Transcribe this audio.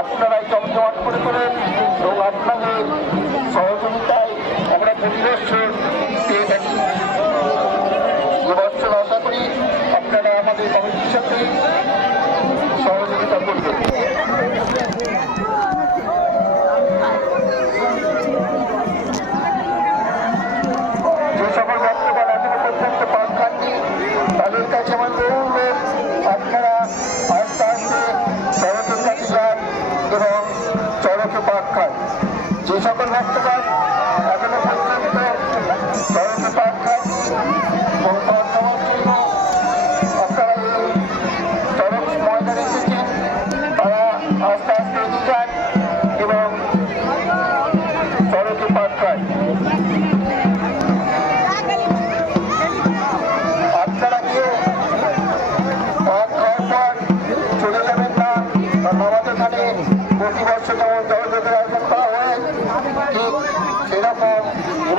আপনারাই জমজমাট করে তোলেন এবং আপনাদের সহযোগিতায় আমরা প্রতি বছর পেয়ে থাকি। এবছর আশা করি আপনারা আমাদের কমিটির সাথে সহযোগিতা করবেন। যে সকল বর্তমান এখনো পর্যন্ত পাক খাননি তাদের কাছে আমার অনুরোধ, আপনারা আস্তে আস্তে চড়কের কাছে যান এবং চড়কে পাক খান। যে সকল বর্তমান এখনো পর্যন্ত চড়কে পাক খাননি এবং পাক খাওয়ার জন্য আপনারা এই চড়ক ময়দানে এসেছেন, তারা আস্তে আস্তে এগিয়ে যান এবং চড়কে পাক খান। আপনারা কেউ পাক খাওয়ার পর চলে যাবেন না, কারণ আমাদের এখানে প্রতি বছর যেমন জলযোগের আয়োজন করা হয় ঠিক সেরকম